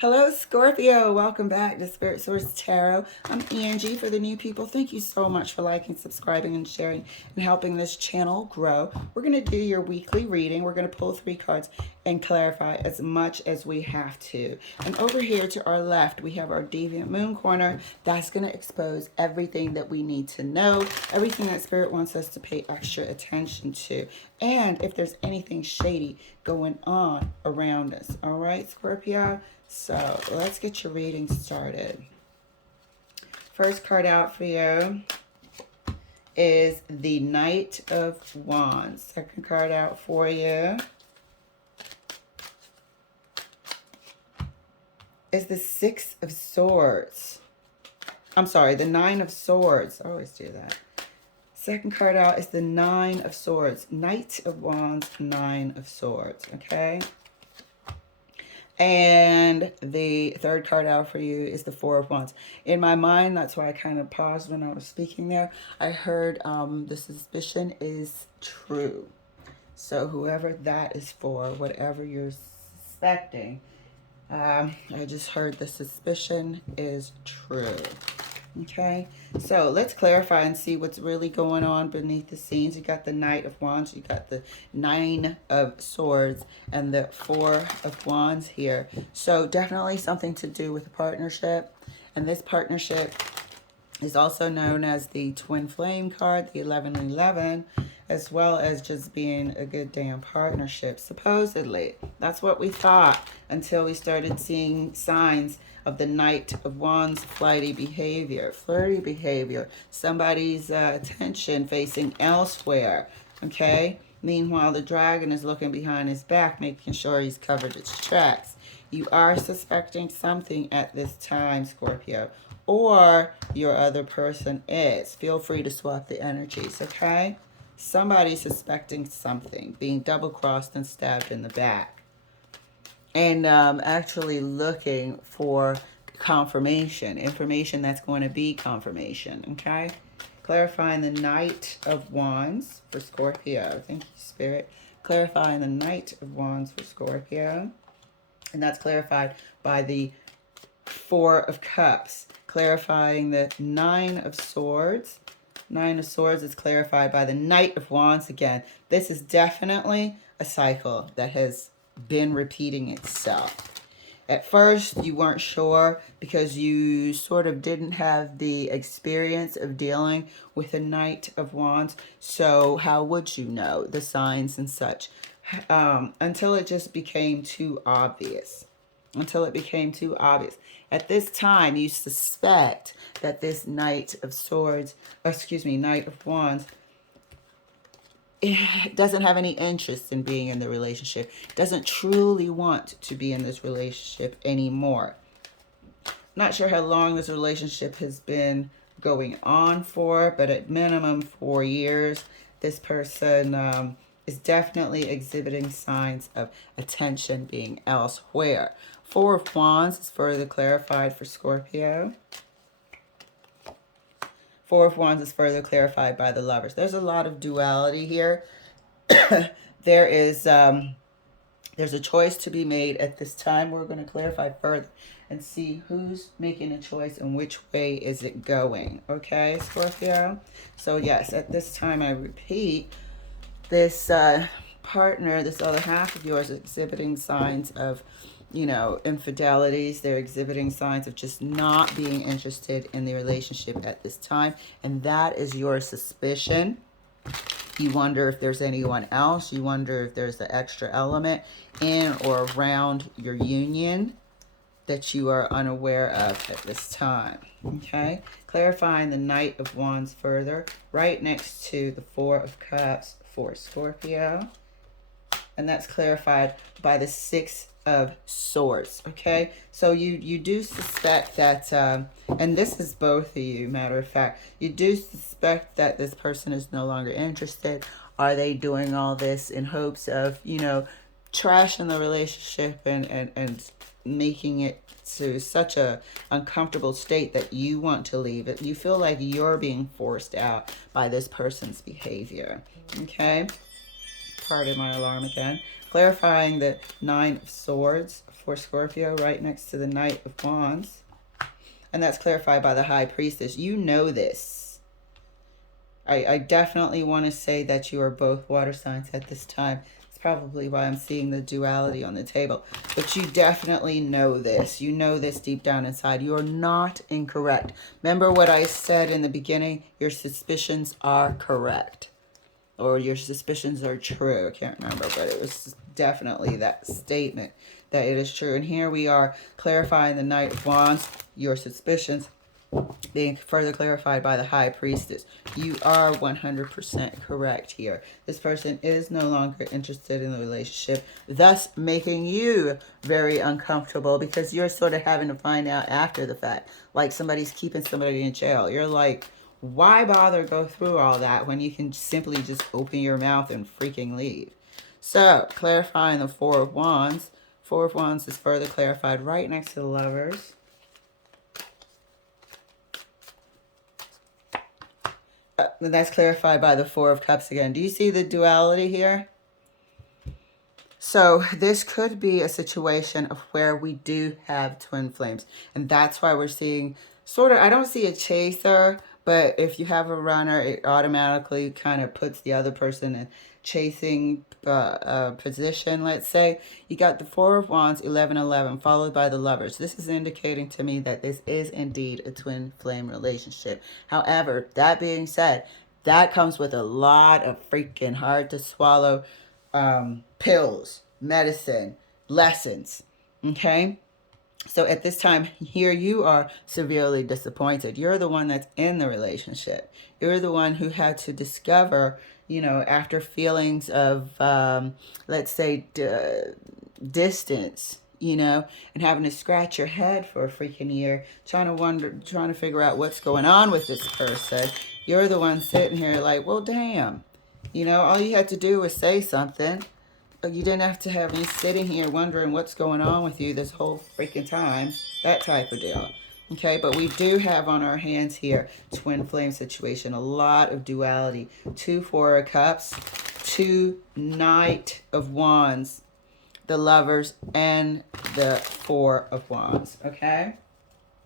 Hello, Scorpio. Welcome back to Spirit Source Tarot. I'm Angie. For the new people, thank you so much for liking, subscribing, and sharing and helping this channel grow. We're going to do your weekly reading. We're going to pull 3 cards and clarify as much as we have to. And over here to our left, we have our Deviant Moon corner. That's going to expose everything that we need to know, everything that Spirit wants us to pay extra attention to, and if there's anything shady going on around us. All right, Scorpio? So let's get your reading started. First card out for you is the Knight of Wands. Second card out for you is the Six of Swords. I'm sorry, the Nine of Swords. I always do that. Second card out is the Nine of Swords. Knight of Wands, Nine of Swords. Okay? And the third card out for you is the Four of Wands. In my mind, that's why I kind of paused when I was speaking there. I heard the suspicion is true. So whoever that is for, whatever you're suspecting, I just heard the suspicion is true. Okay, so let's clarify and see what's really going on beneath the scenes. You got the Knight of Wands, you got the Nine of Swords, and the Four of Wands here. So definitely something to do with a partnership. And this partnership is also known as the Twin Flame card, the 1111, as well as just being a good damn partnership, supposedly. That's what we thought until we started seeing signs of the Knight of Wands flirty behavior, somebody's attention facing elsewhere, okay? Meanwhile, the dragon is looking behind his back, making sure he's covered his tracks. You are suspecting something at this time, Scorpio, or your other person is. Feel free to swap the energies, okay? Somebody's suspecting something, being double-crossed and stabbed in the back. And actually looking for confirmation, information that's going to be confirmation, okay? Clarifying the Knight of Wands for Scorpio. Thank you, Spirit. Clarifying the Knight of Wands for Scorpio. And that's clarified by the Four of Cups. Clarifying the Nine of Swords. Nine of Swords is clarified by the Knight of Wands again. This is definitely a cycle that has been repeating itself. At first, you weren't sure because you sort of didn't have the experience of dealing with a Knight of Wands. So how would you know the signs and such? Until it just became too obvious. Until it became too obvious. At this time, you suspect that this Knight of Swords, Knight of Wands, it doesn't have any interest in being in the relationship, doesn't truly want to be in this relationship anymore. Not sure how long this relationship has been going on for, but at minimum 4 years. This person is definitely exhibiting signs of attention being elsewhere. Four of Wands is further clarified for Scorpio. Four of Wands is further clarified by the Lovers. There's a lot of duality here. There's a choice to be made at this time. We're going to clarify further and see who's making a choice and which way is it going. Okay, Scorpio? So yes, at this time, I repeat, this partner, this other half of yours is exhibiting signs of, infidelities. They're exhibiting signs of just not being interested in the relationship at this time. And that is your suspicion. You wonder if there's anyone else. You wonder if there's the extra element in or around your union that you are unaware of at this time. Okay? Clarifying the Knight of Wands further. Right next to the Four of Cups for Scorpio. And that's clarified by the Six of Swords. Okay? So you do suspect that, and this is both of you, matter of fact, you do suspect that this person is no longer interested. Are they doing all this in hopes of, trashing the relationship and making it to such a uncomfortable state that you want to leave it? You feel like you're being forced out by this person's behavior. Okay? Pardon my alarm again. Clarifying the Nine of Swords for Scorpio right next to the Knight of Wands. And that's clarified by the High Priestess. You know this. I definitely want to say that you are both water signs at this time. It's probably why I'm seeing the duality on the table. But you definitely know this. You know this deep down inside. You are not incorrect. Remember what I said in the beginning? Your suspicions are correct. Or your suspicions are true. I can't remember, but it was definitely that statement that it is true. And here we are clarifying the Knight of Wands, your suspicions being further clarified by the High Priestess. You are 100% correct here. This person is no longer interested in the relationship, thus making you very uncomfortable because you're sort of having to find out after the fact. Like somebody's keeping somebody in jail. You're like, why bother go through all that when you can simply just open your mouth and freaking leave? So, clarifying the Four of Wands. Four of Wands is further clarified right next to the Lovers. That's clarified by the Four of Cups again. Do you see the duality here? So this could be a situation of where we do have twin flames. And that's why we're seeing sort of, I don't see a chaser, but if you have a runner, it automatically kind of puts the other person in chasing position, let's say. You got the Four of Wands, 11-11, followed by the Lovers. This is indicating to me that this is indeed a twin flame relationship. However, that being said, that comes with a lot of freaking hard to swallow pills, medicine, lessons, okay? So at this time, here you are severely disappointed. You're the one that's in the relationship. You're the one who had to discover, you know, after feelings of, let's say, distance, you know, and having to scratch your head for a freaking year, trying to figure out what's going on with this person. You're the one sitting here like, well, damn, you know, all you had to do was say something. You didn't have to have me sitting here wondering what's going on with you this whole freaking time. That type of deal. Okay, but we do have on our hands here twin flame situation. A lot of duality. 2 Four of Cups, 2 Knight of Wands, the Lovers, and the Four of Wands. Okay?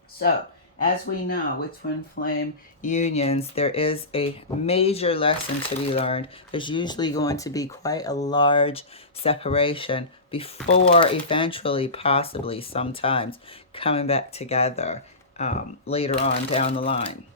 So, as we know, with twin flame unions, there is a major lesson to be learned. There's usually going to be quite a large separation before eventually, possibly, sometimes coming back together later on down the line.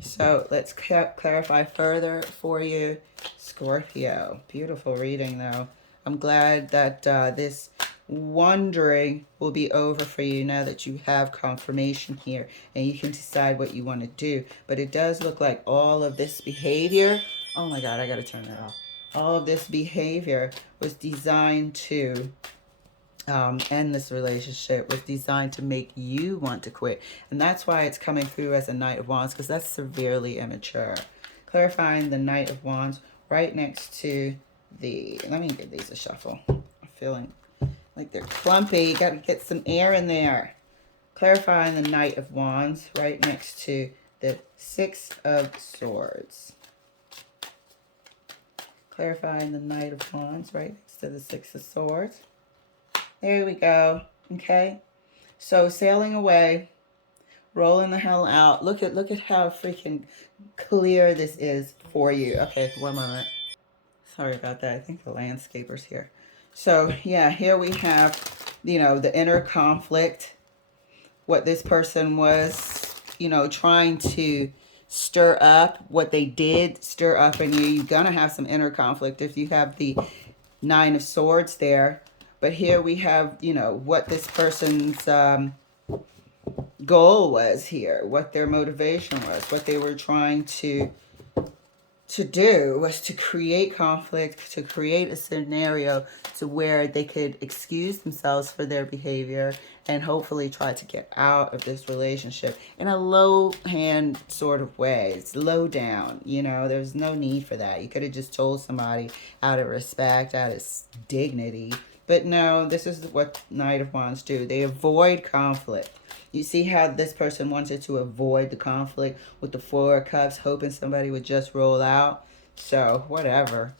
So let's clarify further for you, Scorpio. Beautiful reading, though. I'm glad that this wondering will be over for you now that you have confirmation here and you can decide what you want to do. But it does look like all of this behavior, oh my god, I gotta turn that off. All of this behavior was designed to end this relationship, was designed to make you want to quit. And that's why it's coming through as a Knight of Wands, because that's severely immature. Clarifying the Knight of Wands right next to the, let me give these a shuffle. I'm feeling like they're clumpy. Got to get some air in there. Clarifying the Knight of Wands right next to the Six of Swords. Clarifying the Knight of Wands right next to the Six of Swords. There we go. Okay. So sailing away, rolling the hell out. Look at how freaking clear this is for you. Okay, one moment. Sorry about that. I think the landscaper's here. So, yeah, here we have, you know, the inner conflict. What this person was, you know, trying to stir up. What they did stir up in you. You're going to have some inner conflict if you have the Nine of Swords there. But here we have, you know, what this person's goal was here. What their motivation was. What they were trying to do was to create conflict, to create a scenario to where they could excuse themselves for their behavior and hopefully try to get out of this relationship in a low hand sort of way. It's low down, you know, there's no need for that. You could have just told somebody out of respect, out of dignity. But no, this is what Knight of Wands do. They avoid conflict. You see how this person wanted to avoid the conflict with the Four of Cups, hoping somebody would just roll out. So, whatever.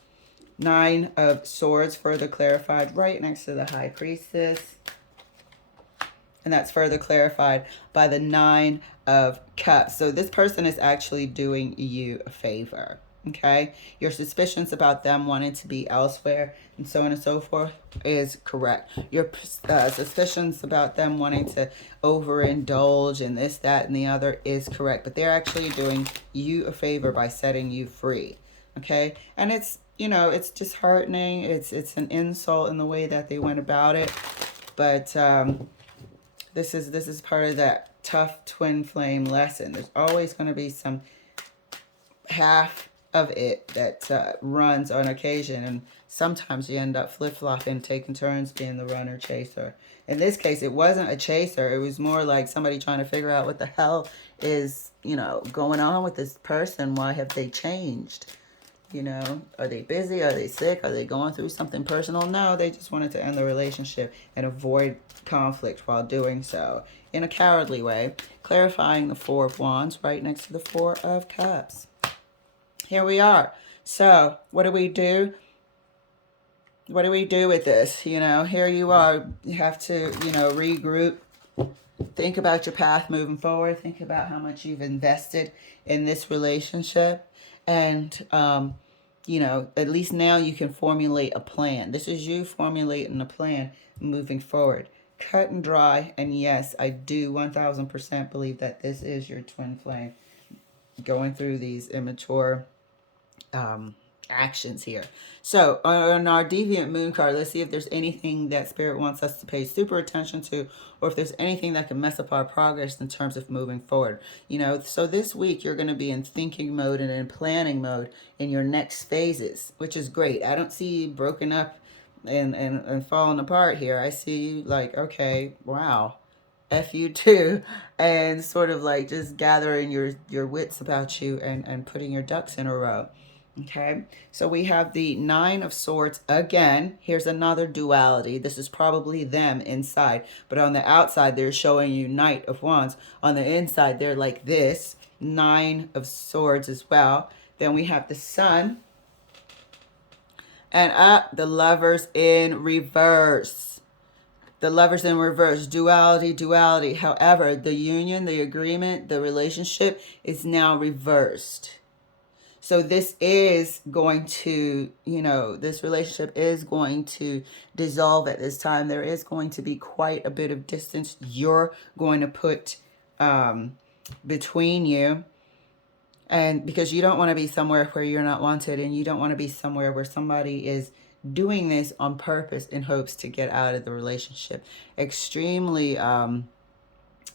Nine of Swords, further clarified right next to the High Priestess. And that's further clarified by the Nine of Cups. So this person is actually doing you a favor. Okay? Your suspicions about them wanting to be elsewhere and so on and so forth is correct. Your suspicions about them wanting to overindulge in this, that, and the other is correct. But they're actually doing you a favor by setting you free. Okay? And it's, you know, it's disheartening. It's an insult in the way that they went about it. But this is part of that tough twin flame lesson. There's always going to be some half of it that runs on occasion, and sometimes you end up flip-flopping, taking turns being the runner chaser. In this case, it wasn't a chaser. It was more like somebody trying to figure out what the hell is, you know, going on with this person. Why have they changed? You know, are they busy? Are they sick? Are they going through something personal? No, they just wanted to end the relationship and avoid conflict while doing so in a cowardly way. Clarifying the Four of Wands right next to the Four of Cups. Here we are. So what do we do? What do we do with this? You know, here you are. You have to, you know, regroup. Think about your path moving forward. Think about how much you've invested in this relationship. And, you know, at least now you can formulate a plan. This is you formulating a plan moving forward. Cut and dry. And yes, I do 1000% believe that this is your twin flame going through these immature actions here. So on our deviant moon card, let's see if there's anything that spirit wants us to pay super attention to, or if there's anything that can mess up our progress in terms of moving forward. You know, so this week you're going to be in thinking mode and in planning mode in your next phases, which is great. I don't see you broken up and falling apart here. I see you like, okay, wow, F you too, and sort of like just gathering your wits about you and putting your ducks in a row. Okay, so we have the Nine of Swords again. Here's another duality. This is probably them inside, but on the outside they're showing you Knight of Wands. On the inside they're like this, Nine of Swords as well. Then we have the Sun, and up the Lovers in reverse. The Lovers in reverse, duality, duality. However, the union, the agreement, the relationship is now reversed. So this is going to, you know, this relationship is going to dissolve at this time. There is going to be quite a bit of distance you're going to put between you. And because you don't want to be somewhere where you're not wanted, and you don't want to be somewhere where somebody is doing this on purpose in hopes to get out of the relationship. Extremely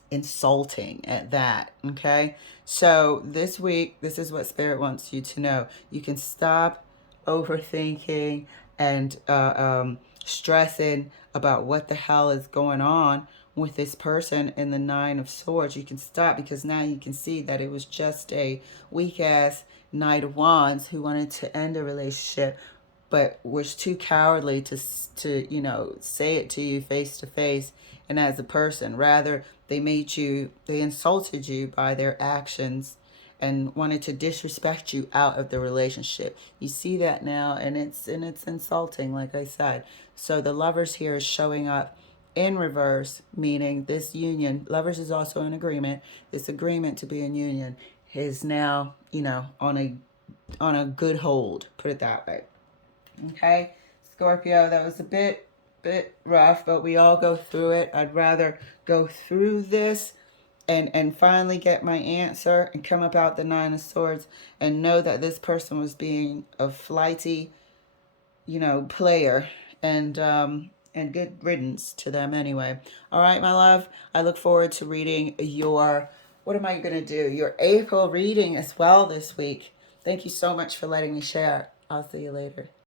insulting at that. Okay, so this week, this is what spirit wants you to know. You can stop overthinking and stressing about what the hell is going on with this person in the Nine of Swords. You can stop, because now you can see that it was just a weak ass Knight of Wands who wanted to end a relationship, but was too cowardly to you know, say it to you face to face and as a person. Rather, they insulted you by their actions and wanted to disrespect you out of the relationship. You see that now, and it's insulting, like I said. So the Lovers here is showing up in reverse, meaning this union, Lovers is also an agreement. This agreement to be in union is now, you know, on a good hold, put it that way. Okay, Scorpio, that was a bit rough, but we all go through it. I'd rather go through this and finally get my answer and come about the Nine of Swords and know that this person was being a flighty, you know, player, and good riddance to them anyway. All right, my love, I look forward to reading your, what am I going to do? Your April reading as well this week. Thank you so much for letting me share. I'll see you later.